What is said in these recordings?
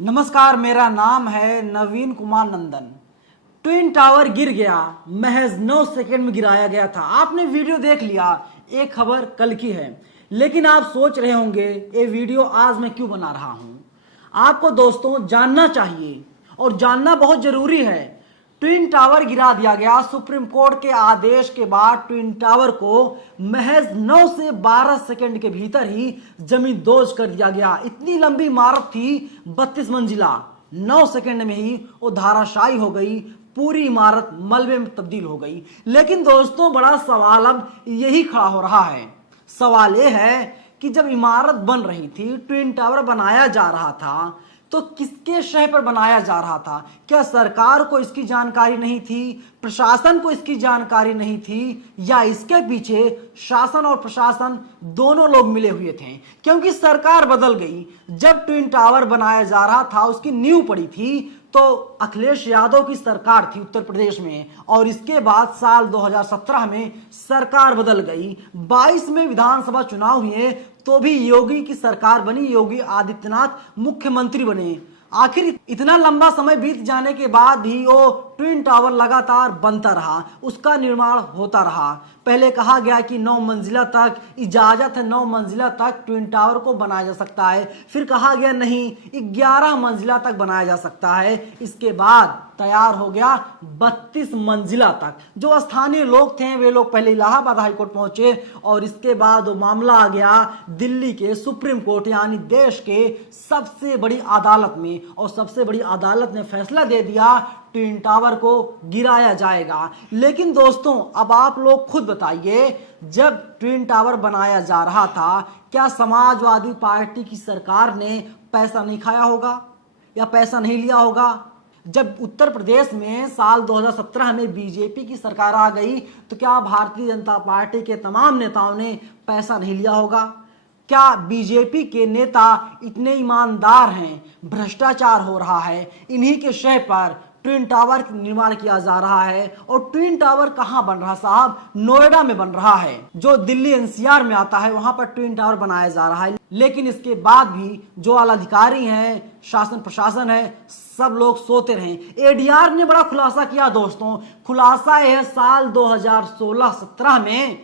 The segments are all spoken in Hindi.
नमस्कार, मेरा नाम है नवीन कुमार नंदन। ट्विन टावर गिर गया, महज 9 सेकंड में गिराया गया था। आपने वीडियो देख लिया, एक खबर कल की है। लेकिन आप सोच रहे होंगे ये वीडियो आज मैं क्यों बना रहा हूं। आपको दोस्तों जानना चाहिए और जानना बहुत जरूरी है। ट्विन टावर गिरा दिया गया। सुप्रीम कोर्ट के आदेश के बाद ट्विन टावर को महज 9 से 12 सेकंड के भीतर ही जमींदोज कर दिया गया। इतनी लंबी इमारत थी, 32 मंजिला, 9 सेकंड में ही वो धाराशायी हो गई। पूरी इमारत मलबे में तब्दील हो गई। लेकिन दोस्तों, बड़ा सवाल अब यही खड़ा हो रहा है। सवाल यह है कि जब इमारत बन रही थी, ट्विन टावर बनाया जा रहा था, तो किसके शय पर बनाया जा रहा था? क्या सरकार को इसकी जानकारी नहीं थी, प्रशासन को इसकी जानकारी नहीं थी, या इसके पीछे शासन और प्रशासन दोनों लोग मिले हुए थे? क्योंकि सरकार बदल गई। जब ट्विन टावर बनाया जा रहा था, उसकी नींव पड़ी थी, तो अखिलेश यादव की सरकार थी उत्तर प्रदेश में, और इसके बाद साल 2017 में सरकार बदल गई। 22 में विधानसभा चुनाव हुए तो भी योगी की सरकार बनी, योगी आदित्यनाथ मुख्यमंत्री बने। आखिर इतना लंबा समय बीत जाने के बाद भी वो ट्विन टावर लगातार बनता रहा, उसका निर्माण होता रहा। पहले कहा गया कि 9 मंजिला तक इजाजत है, 9 मंजिला तक ट्विन टावर को बनाया जा सकता है। फिर कहा गया नहीं, 11 मंजिला तक बनाया जा सकता है। इसके बाद तैयार हो गया 32 मंजिला तक। जो स्थानीय लोग थे वे लोग पहले इलाहाबाद हाईकोर्ट पहुंचे, और इसके बाद वो मामला आ गया दिल्ली के सुप्रीम कोर्ट, यानी देश के सबसे बड़ी अदालत में। और सबसे बड़ी अदालत ने फैसला दे दिया, ट्विन टावर को गिराया जाएगा। लेकिन दोस्तों, अब आप लोग खुद बताइए, जब ट्विन टावर बनाया जा रहा था, क्या समाजवादी पार्टी की सरकार ने पैसा नहीं खाया होगा या पैसा नहीं लिया होगा? जब उत्तर प्रदेश में साल 2017 में बीजेपी की सरकार आ गई, तो क्या भारतीय जनता पार्टी के तमाम नेताओं ने पैसा नहीं लिया होगा? क्या बीजेपी के नेता इतने ईमानदार हैं? भ्रष्टाचार हो रहा है, इन्हीं के शय पर ट्विन टावर निर्माण किया जा रहा है। और ट्विन टावर कहां बन रहा साहब? नोएडा में बन रहा है, जो दिल्ली एनसीआर में आता है, वहां पर ट्विन टावर बनाया जा रहा है। लेकिन इसके बाद भी जो आला अधिकारी हैं, शासन प्रशासन है, सब लोग सोते रहे। एडीआर ने बड़ा खुलासा किया दोस्तों। खुलासा यह साल 2016-17 में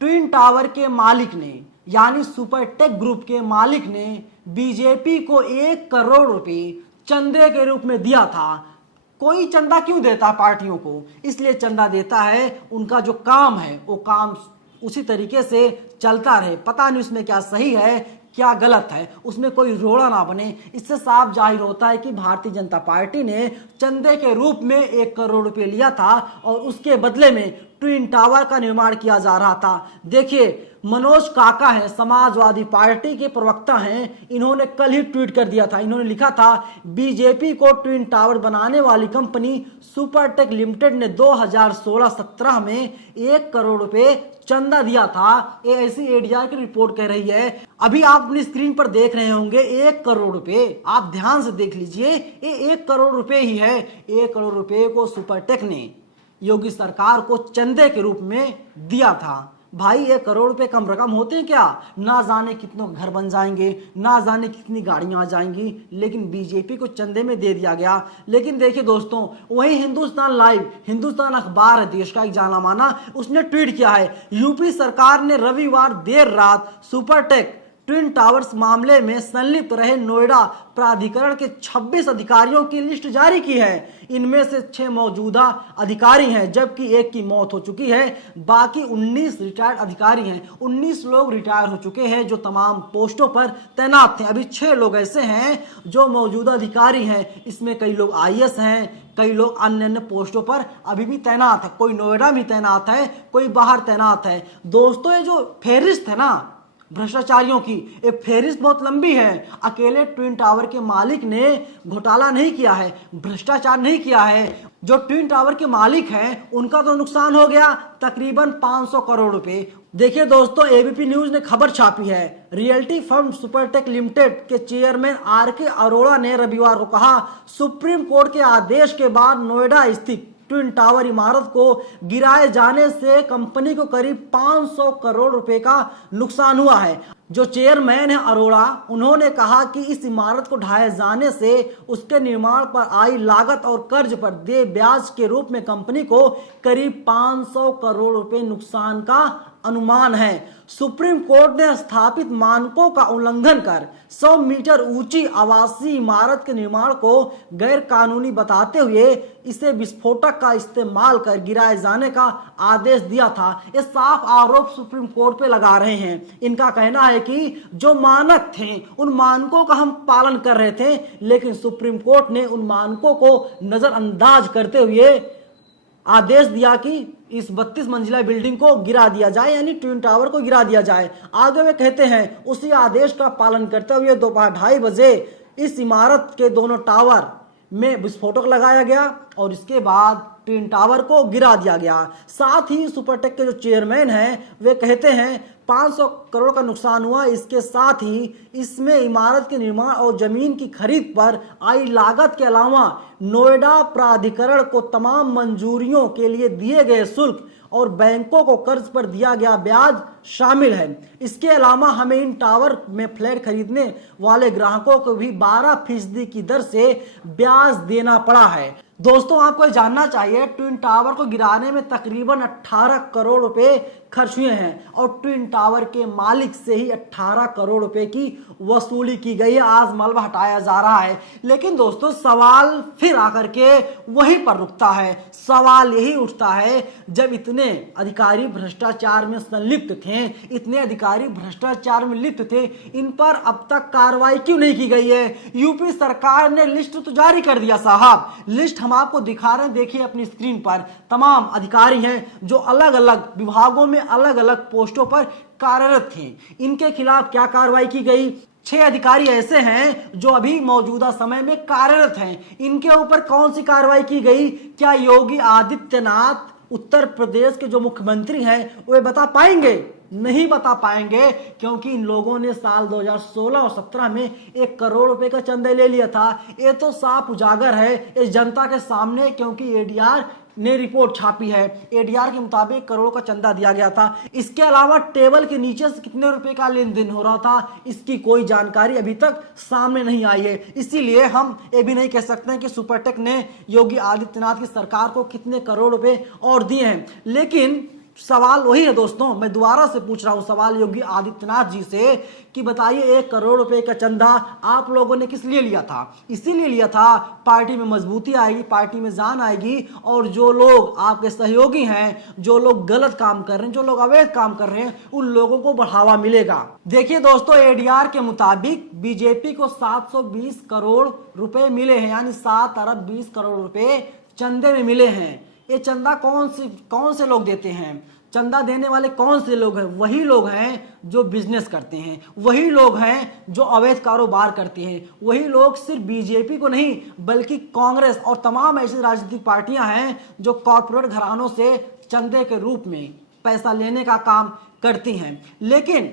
ट्विन टावर के मालिक ने, यानी सुपरटेक ग्रुप के मालिक ने बीजेपी को 1 करोड़ रुपए चंदे के रूप में दिया था। कोई चंदा क्यों देता है पार्टियों को? इसलिए चंदा देता है, उनका जो काम है वो काम उसी तरीके से चलता रहे। पता नहीं उसमें क्या सही है क्या गलत है, उसमें कोई रोड़ा ना बने। इससे साफ जाहिर होता है कि भारतीय जनता पार्टी ने चंदे के रूप में 1 करोड़ रुपए लिया था, और उसके बदले में ट्विन टावर का निर्माण किया जा रहा था। देखिए, मनोज काका है, समाजवादी पार्टी के प्रवक्ता हैं, इन्होंने कल ही ट्वीट कर दिया था। इन्होंने लिखा था, बीजेपी को ट्विन टावर बनाने वाली कंपनी सुपरटेक लिमिटेड ने 2016-17 में 1 करोड़ रुपए चंदा दिया था। ये ऐसी एडीआर की रिपोर्ट कह रही है। अभी आप अपनी स्क्रीन पर देख रहे होंगे 1 करोड़ रुपए, आप ध्यान से देख लीजिए, ये 1 करोड़ रुपए ही है। 1 करोड़ रुपए को सुपरटेक ने योगी सरकार को चंदे के रूप में दिया था। भाई, 1 करोड़ रुपए कम रकम होते हैं क्या? ना जाने कितनों घर बन जाएंगे, ना जाने कितनी गाड़ियां आ जाएंगी, लेकिन बीजेपी को चंदे में दे दिया गया। लेकिन देखिए दोस्तों, वही हिंदुस्तान लाइव, हिंदुस्तान अखबार है देश का एक जाना माना, उसने ट्वीट किया है, यूपी सरकार ने रविवार देर रात सुपरटेक ट्विन टावर्स मामले में संलिप्त रहे नोएडा प्राधिकरण के 26 अधिकारियों की लिस्ट जारी की है। इनमें से 6 मौजूदा अधिकारी हैं, जबकि 1 की मौत हो चुकी है। बाकी 19 रिटायर्ड अधिकारी हैं। 19 लोग रिटायर हो चुके हैं जो तमाम पोस्टों पर तैनात थे। अभी 6 लोग ऐसे हैं जो मौजूदा अधिकारी हैं। इसमें कई लोग आईएएस हैं, कई लोग अन्य अन्य पोस्टों पर अभी भी तैनात है। कोई नोएडा में तैनात है, कोई बाहर तैनात है। दोस्तों, ये जो फेहरिस्त है ना भ्रष्टाचारियों की, एक फेहरिस्त बहुत लंबी है। अकेले ट्विन टावर के मालिक ने घोटाला नहीं किया है, भ्रष्टाचार नहीं किया है। जो ट्विन टावर के मालिक हैं, उनका तो नुकसान हो गया तकरीबन 500 करोड़ रुपए। देखिए दोस्तों, एबीपी न्यूज ने खबर छापी है। रियल्टी फर्म सुपरटेक लिमिटेड के चेयरमैन आरके अरोड़ा ने रविवार को कहा, सुप्रीम कोर्ट के आदेश के बाद नोएडा स्थित ट्विन टावर इमारत को गिराए जाने से कंपनी को करीब 500 करोड़ रुपए का नुकसान हुआ है। जो चेयरमैन है अरोड़ा, उन्होंने कहा कि इस इमारत को ढाए जाने से उसके निर्माण पर आई लागत और कर्ज पर दे ब्याज के रूप में कंपनी को करीब 500 करोड़ रुपए नुकसान का अनुमान है। सुप्रीम कोर्ट ने स्थापित मानकों का उल्लंघन कर 100 मीटर ऊंची आवासीय इमारत के निर्माण को गैर कानूनी बताते हुए इसे विस्फोटक का इस्तेमाल कर गिराए जाने का आदेश दिया था। ये साफ आरोप सुप्रीम कोर्ट पे लगा रहे हैं। इनका कहना है कि जो मानक थे उन मानकों का हम पालन कर रहे थे, लेकिन सुप्रीम कोर्ट ने उन मानकों को नजरअंदाज करते हुए आदेश दिया कि इस 32 मंजिला बिल्डिंग को गिरा दिया जाए, यानी ट्विन टावर को गिरा दिया जाए। आगे वे कहते हैं उसी आदेश का पालन करते हुए दोपहर 2:30 बजे इस इमारत के दोनों टावर में विस्फोटक लगाया गया और इसके बाद ट्विन टावर को गिरा दिया गया। साथ ही सुपरटेक के जो चेयरमैन हैं वे कहते हैं 500 करोड़ का नुकसान हुआ। इसके साथ ही इसमें इमारत के निर्माण और जमीन की खरीद पर आई लागत के अलावा नोएडा प्राधिकरण को तमाम मंजूरियों के लिए दिए गए शुल्क और बैंकों को कर्ज पर दिया गया ब्याज शामिल है। इसके अलावा हमें इन टावर में फ्लैट खरीदने वाले ग्राहकों को भी 12% की दर से ब्याज देना पड़ा है। दोस्तों, आपको जानना चाहिए ट्विन टावर को गिराने में तकरीबन 18 करोड़ रुपए खर्च हुए हैं और ट्विन टावर के मालिक से ही 18 करोड़ रुपए की वसूली की गई है। आज मलबा हटाया जा रहा है, लेकिन दोस्तों सवाल फिर आकर के वहीं पर रुकता है। सवाल यही उठता है, जब इतने अधिकारी भ्रष्टाचार में संलिप्त थे, इतने अधिकारी भ्रष्टाचार में लिप्त थे, इन पर अब तक कार्रवाई क्यों नहीं की गई है? यूपी सरकार ने लिस्ट तो जारी कर दिया साहब। लिस्ट हम आपको दिखा रहे हैं, देखिए अपनी स्क्रीन पर। तमाम अधिकारी हैं जो अलग अलग विभागों में अलग अलग पोस्टों पर कार्यरत थे। इनके खिलाफ क्या कार्रवाई की गई? 6 अधिकारी ऐसे हैं जो अभी मौजूदा समय में कार्यरत हैं। इनके ऊपर कौन सी कार्रवाई की गई? क्या योगी आदित्यनाथ उत्तर प्रदेश के जो मुख्यमंत्री हैं वे बता पाएंगे? नहीं बता पाएंगे, क्योंकि इन लोगों ने साल 2016 और 17 में 1 करोड़ रुपए का चंदा ले लिया था। ये तो साफ उजागर है इस जनता के सामने, क्योंकि एडीआर ने रिपोर्ट छापी है। एडीआर के मुताबिक 1 करोड़ का चंदा दिया गया था। इसके अलावा टेबल के नीचे से कितने रुपए का लेन देन हो रहा था, इसकी कोई जानकारी अभी तक सामने नहीं आई है। इसीलिए हम ये भी नहीं कह सकते हैं कि सुपरटेक ने योगी आदित्यनाथ की सरकार को कितने करोड़ रुपए और दिए हैं। लेकिन सवाल वही है दोस्तों, मैं दोबारा से पूछ रहा हूं सवाल योगी आदित्यनाथ जी से कि बताइए 1 करोड़ रुपए का चंदा आप लोगों ने किस लिए लिया था? इसीलिए लिया था पार्टी में मजबूती आएगी, पार्टी में जान आएगी, और जो लोग आपके सहयोगी हैं, जो लोग गलत काम कर रहे हैं, जो लोग अवैध काम कर रहे हैं, उन लोगों को बढ़ावा मिलेगा। देखिए दोस्तों, एडीआर के मुताबिक बीजेपी को 720 करोड़ रुपए मिले हैं, यानी 7 अरब 20 करोड़ रुपए चंदे में मिले हैं। ये चंदा कौन से लोग देते हैं? चंदा देने वाले कौन से लोग हैं? वही लोग हैं जो बिजनेस करते हैं, वही लोग हैं जो अवैध कारोबार करते हैं, वही लोग सिर्फ बीजेपी को नहीं बल्कि कांग्रेस और तमाम ऐसी राजनीतिक पार्टियां हैं जो कॉर्पोरेट घरानों से चंदे के रूप में पैसा लेने का काम करती हैं। लेकिन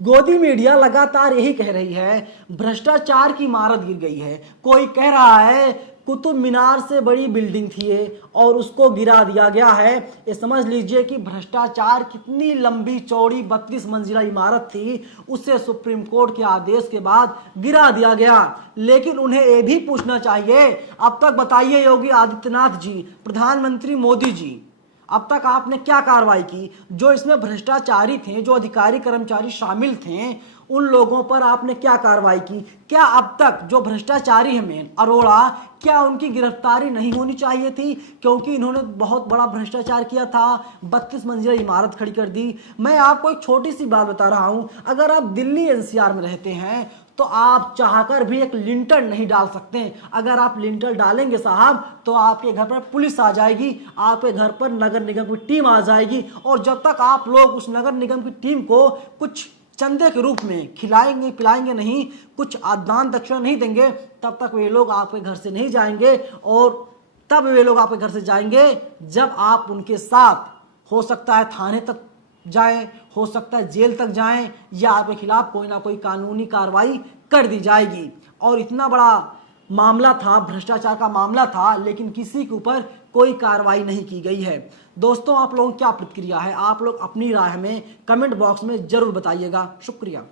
गोदी मीडिया लगातार यही कह रही है भ्रष्टाचार की इमारत गिर गई है। कोई कह रहा है कुतुब मीनार से बड़ी बिल्डिंग थी ये और उसको गिरा दिया गया है। ये समझ लीजिए कि भ्रष्टाचार कितनी लंबी चौड़ी 32 मंजिला इमारत थी, उसे सुप्रीम कोर्ट के आदेश के बाद गिरा दिया गया। लेकिन उन्हें ये भी पूछना चाहिए, अब तक बताइए योगी आदित्यनाथ जी, प्रधानमंत्री मोदी जी, अब तक आपने क्या कार्रवाई की? जो इसमें भ्रष्टाचारी थे, जो अधिकारी कर्मचारी शामिल थे, उन लोगों पर आपने क्या कार्रवाई की? क्या अब तक जो भ्रष्टाचारी हैं अरोड़ा, क्या उनकी गिरफ्तारी नहीं होनी चाहिए थी? क्योंकि इन्होंने बहुत बड़ा भ्रष्टाचार किया था, 32 मंजिला इमारत खड़ी कर दी। मैं आपको एक छोटी सी बात बता रहा हूं, अगर आप दिल्ली एनसीआर में रहते हैं तो आप चाहकर भी एक लिंटर नहीं डाल सकते। अगर आप लिंटर डालेंगे साहब तो आपके घर पर पुलिस आ जाएगी, आपके घर पर नगर निगम की टीम आ जाएगी, और जब तक आप लोग उस नगर निगम की टीम को कुछ चंदे के रूप में खिलाएंगे पिलाएंगे नहीं, कुछ दान दक्षिणा नहीं देंगे, तब तक वे लोग आपके घर से नहीं जाएंगे। और तब वे लोग आपके घर से जाएंगे जब आप उनके साथ, हो सकता है थाने तक जाएं, हो सकता है जेल तक जाएं, या आपके खिलाफ कोई ना कोई कानूनी कार्रवाई कर दी जाएगी। और इतना बड़ा मामला था, भ्रष्टाचार का मामला था, लेकिन किसी के ऊपर कोई कार्रवाई नहीं की गई है। दोस्तों, आप लोगों की क्या प्रतिक्रिया है? आप लोग अपनी राय हमें कमेंट बॉक्स में जरूर बताइएगा। शुक्रिया।